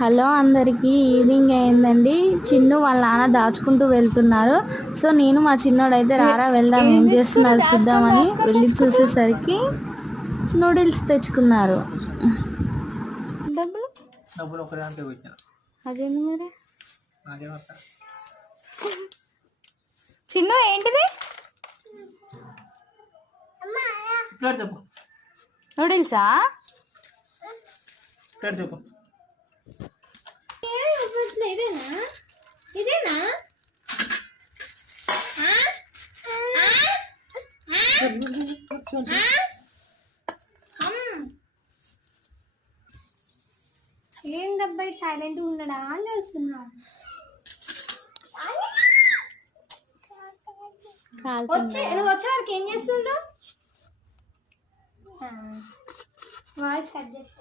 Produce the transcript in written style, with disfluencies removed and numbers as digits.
Hello అందరికీ, evening అయిందండి. చిన్ను వాళ్ళ నాన్న దాచుకుంటూ వెళ్తున్నారు. సో నేను మా చిన్నోడైతే రారా వెళ్దాం, ఏం చేస్తున్నారు చూద్దామని వెళ్ళి చూసేసరికి నూడిల్స్ తెచ్చుకున్నారు. డబ్బులు డబ్బులు ఒకరే అంతే వచ్చిన. అదేంది మరి నాకేమత్తా చిన్ను ఏంటిది చెప్పు నూడిల్సా? చెప్పు ఇదేనా ఏందబ్బాయి సైలెంట్ ఉండడా అని చూస్తున్నా. నువ్వు వచ్చే వరకు ఏం చేస్తుండవు? వాయిస్ కట్ చేస్తా.